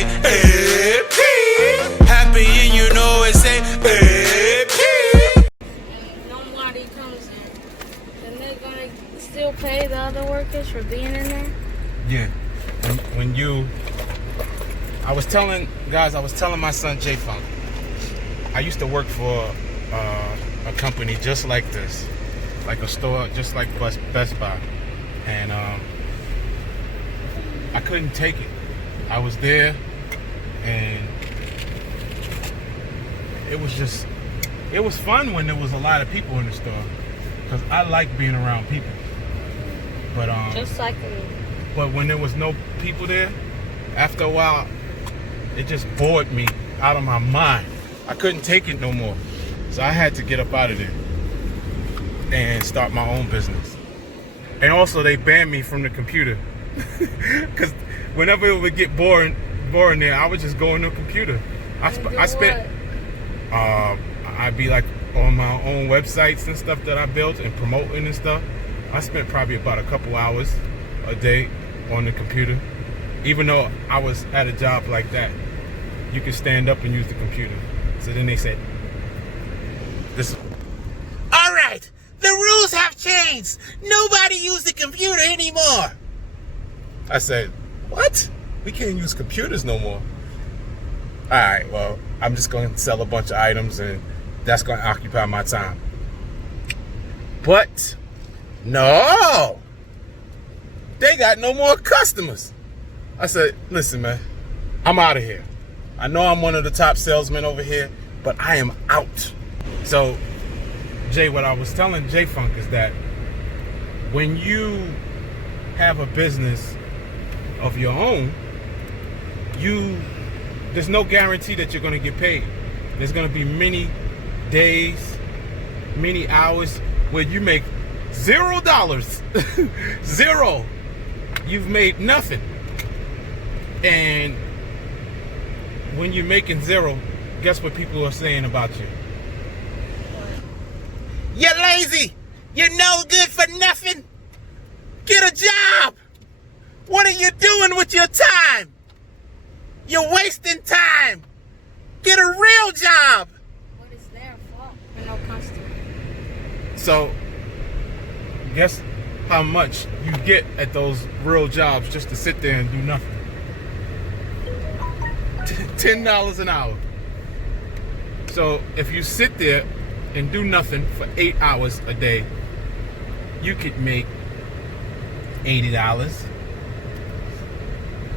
say AP. Happy and you know it say AP. And nobody comes in. Then they're gonna still pay the other workers for being in there? Yeah. When you, I was telling my son J Funk, I used to work for a company just like this, like a store just like Best Buy, and I couldn't take it. I was there, and it was fun when there was a lot of people in the store, because I like being around people. But Just like me. But when there was no people there, after a while, it just bored me out of my mind. I couldn't take it no more. So I had to get up out of there and start my own business. And also, they banned me from the computer. Because whenever it would get boring there, I would just go on the computer. I spent, I'd be like on my own websites and stuff that I built and promoting and stuff. I spent probably about a couple hours a day on the computer. Even though I was at a job like that, you could stand up and use the computer. So then they said, all right, the rules have changed. Nobody use the computer anymore. I said, what? We can't use computers no more. All right, well, I'm just going to sell a bunch of items and that's going to occupy my time. But no, they got no more customers. I said, listen, man, I'm out of here. I know I'm one of the top salesmen over here, but I am out. So, Jay, what I was telling J Funk is that when you have a business of your own, there's no guarantee that you're going to get paid. There's going to be many days, many hours where you make $0. Zero. You've made nothing. And when you're making zero, guess what people are saying about you? You're lazy. You're no good for nothing. Get a job. What are you doing with your time? You're wasting time. Get a real job. What is their fault for no customer? So, guess how much you get at those real jobs just to sit there and do nothing? $10 an hour. So if you sit there and do nothing for 8 hours a day, you could make $80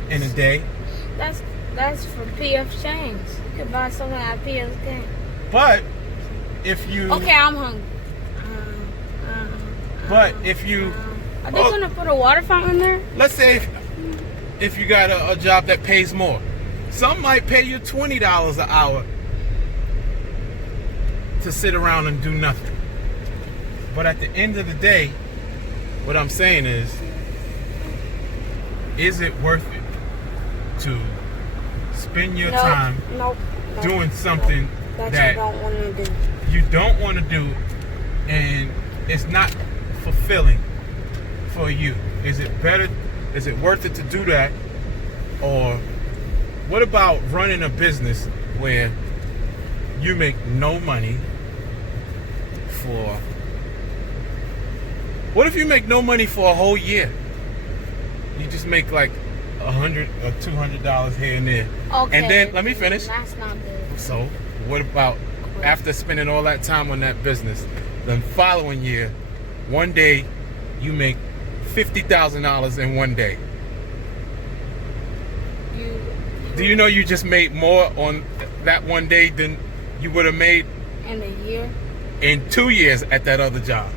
in a day. That's for PF Chang's. You could buy something at PF Chang's. But if you okay, I'm hungry. But if you are they gonna put a water fountain in there? Let's say if you got a job that pays more, some might pay you $20 an hour to sit around and do nothing. But at the end of the day, what I'm saying is it worth it to spend your time doing something that you don't want to do, and it's not fulfilling for you? Is it worth it to do that? Or what about running a business where you make no money what if you make no money for a whole year? You just make like $100 or $200 here and there. Okay. And then, let me finish. That's not good. So, what about after spending all that time on that business, the following year, one day, you make $50,000 in one day? Do you know you just made more on that one day than you would have made in a year? In 2 years at that other job?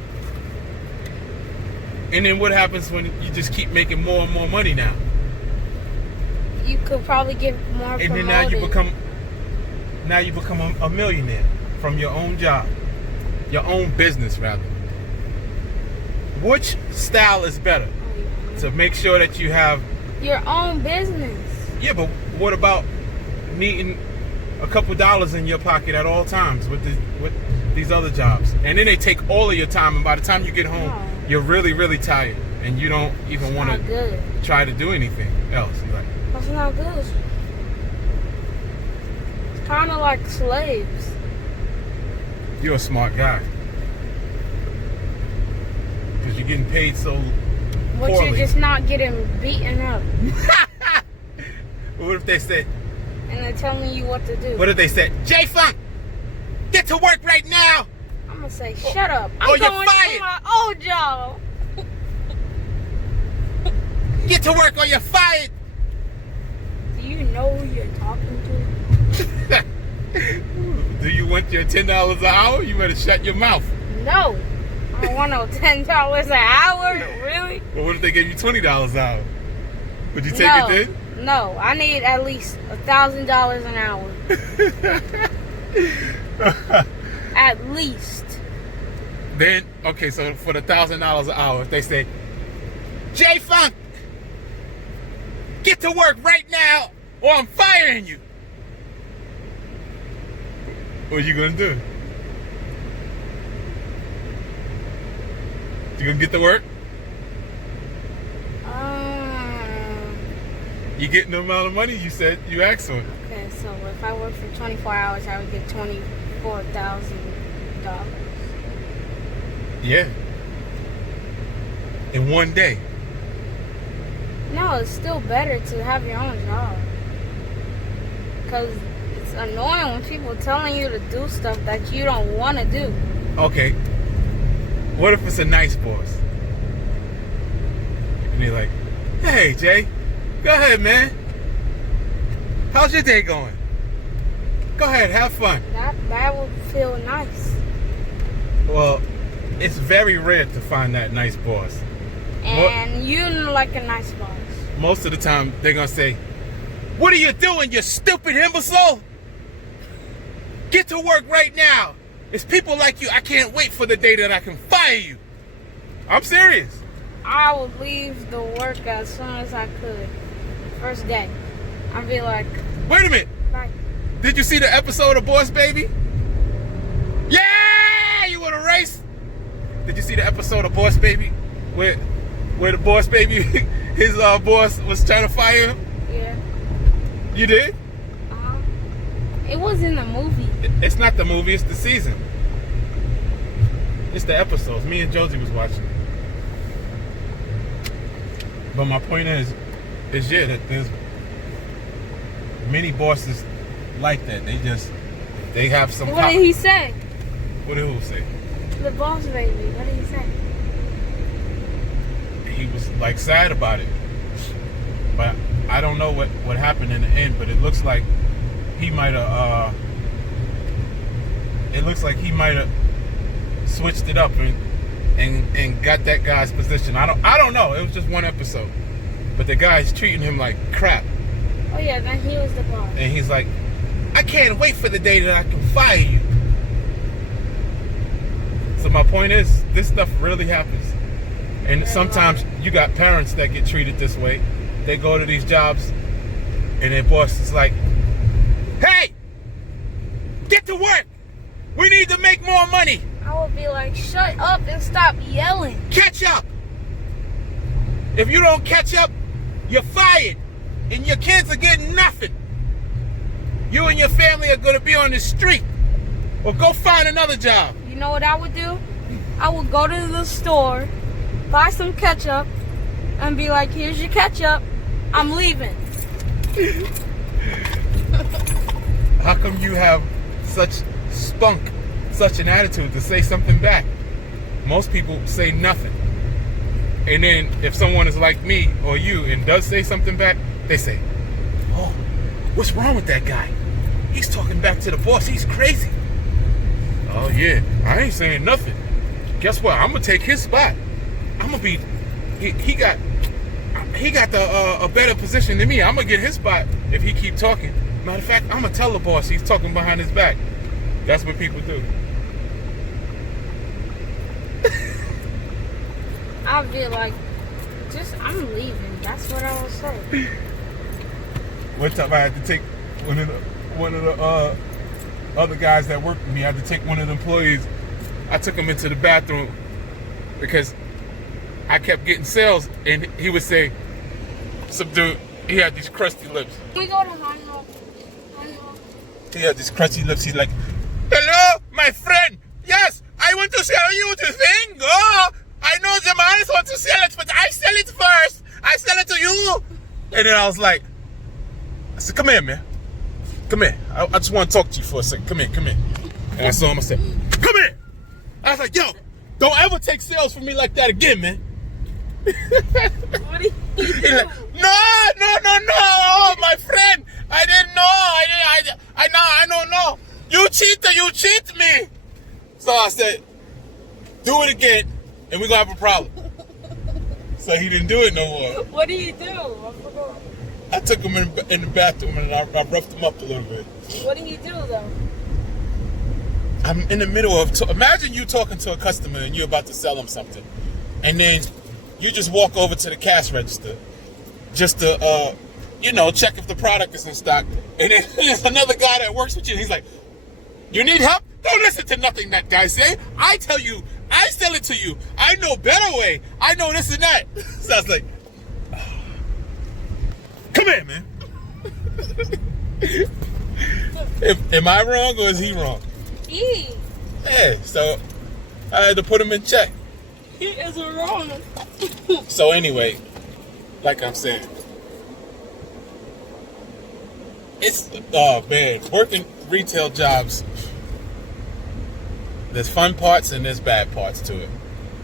And then what happens when you just keep making more and more money now? You could probably get more promoted. And then now you become a millionaire from your own job, your own business rather. Which style is better? To make sure that you have your own business. Yeah, but what about needing a couple dollars in your pocket at all times with these other jobs? And then they take all of your time, and by the time you get home, you're really, really tired, and you don't even want to try to do anything else. You're like, that's not good. kind of like slaves. You're a smart guy. Because you're getting paid so But poorly. you're just not getting beaten up. What if they said, And they're telling you what to do. what if they said, J-Funk, get to work right now. I'm going to say, shut up. I'm you're going fired. to my old job. Get to work or you're fired. Do you know who you're talking to? Do you want your $10 an hour? You better shut your mouth. No. I don't want no $10 an hour. Really? Well, what if they gave you $20 an hour? Would you take No. it No. I need at least $1,000 an hour. then? At least. Then, okay, so for the $1,000 an hour, if they say, J-Funk, get to work right now or I'm firing you. What are you gonna do? You gonna get to work? You getting the amount of money you said you asked for? Okay, so if I work for 24 hours, I would get $24,000. Yeah. In one day. No, it's still better to have your own job. Because it's annoying when people are telling you to do stuff that you don't want to do. Okay. What if it's a nice boss? And they're like, hey, Jay, go ahead, man. How's your day going? Go ahead, have fun. That would feel nice. Well, it's very rare to find that nice boss. And you like a nice boss. Most of the time, they're going to say, what are you doing, you stupid imbecile? Get to work right now. It's people like you. I can't wait for the day that I can fire you. I'm serious. I would leave the work as soon as I could. First day. I'd be like, Wait a minute. bye. Did you see the episode of Boss Baby? Yeah! You want to race? Did you see the episode of Boss Baby? Where the Boss Baby, his boss was trying to fire him? Yeah. You did? It was in the movie. It's not the movie, it's the season. It's the episodes. Me and Josie was watching it. But my point is yeah, that there's many bosses like that. They have some What did he say? What did who say? The boss baby. What did he say? He was like sad about it. But I don't know what happened in the end, but it looks like he might have switched it up and got that guy's position. I don't know. It was just one episode. But the guy's treating him like crap. Oh yeah, then he was the boss. And he's like, I can't wait for the day that I can fire you. So my point is, this stuff really happens. And sometimes you got parents that get treated this way. They go to these jobs and their boss is like, hey, get to work. We need to make more money. I would be like, shut up and stop yelling. Catch up. If you don't catch up, you're fired. And your kids are getting nothing. You and your family are going to be on the street. Or go find another job. You know what I would do? I would go to the store, buy some ketchup, and be like, here's your ketchup. I'm leaving. How come you have such spunk, such an attitude to say something back? Most people say nothing. And then if someone is like me or you and does say something back, they say, oh, what's wrong with that guy? He's talking back to the boss. He's crazy. Oh, yeah, I ain't saying nothing. Guess what? I'm going to take his spot. I'm going to be, he got a better position than me. I'm going to get his spot if he keep talking. Matter of fact, I'm going to tell the boss he's talking behind his back. That's what people do. I'd be like, I'm leaving. That's what I would say. One time I had to take one of the other guys that worked with me. I had to take one of the employees. I took him into the bathroom because I kept getting sales, and he would say, "Some dude, he had these crusty lips." Can we go to Heinroll? He had these crusty lips. He's like, hello, my friend. Yes, I want to sell you the thing. Oh, I know the man want to sell it, but I sell it first. I sell it to you. And then I was like, I said, come here, man. Come here. I just want to talk to you for a second. Come here, come here. And I saw him, I said, come here. I was like, yo, don't ever take sales from me like that again, man. What do you do? He's like, no, oh, my friend. I didn't know. I don't know. You cheat me. So I said, do it again, and we're going to have a problem. So he didn't do it no more. What do you do? I forgot. I took him in the bathroom, and I roughed him up a little bit. What do you do, though? I'm in the middle of, imagine you talking to a customer, and you're about to sell them something. And then you just walk over to the cash register just to, check if the product is in stock. And then there's another guy that works with you, and he's like, you need help? Don't listen to nothing that guy say. I tell you, I sell it to you. I know better way. I know this and that. So I was like, come here, man. Am I wrong or is he wrong? He. Yeah, so I had to put him in check. He is wrong. So anyway, like I'm saying, it's, man, working retail jobs, there's fun parts and there's bad parts to it.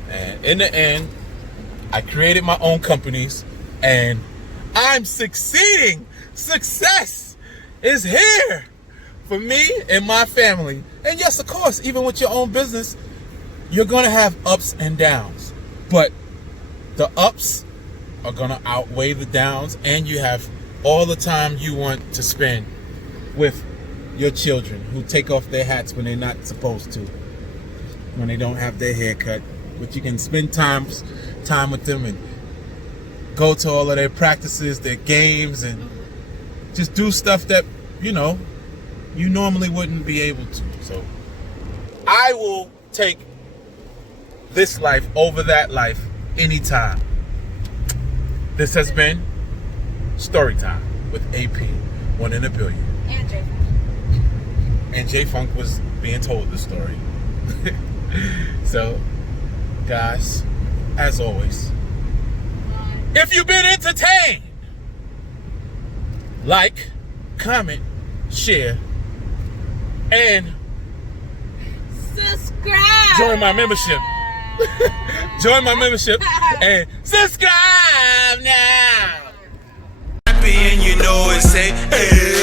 And in the end, I created my own companies and I'm succeeding. Success is here for me and my family. And yes, of course, even with your own business, you're going to have ups and downs. But the ups are going to outweigh the downs, and you have all the time you want to spend with your children who take off their hats when they're not supposed to, when they don't have their hair cut. But you can spend time with them and go to all of their practices, their games, and just do stuff that, you normally wouldn't be able to. So I will take this life over that life anytime. This has been Story Time with AP, 1 in a billion. And J. And J Funk was being told the story. So, guys, as always, if you've been entertained, like, comment, share, and subscribe. join my membership. Join my membership and subscribe now. Happy and you know it, say, hey.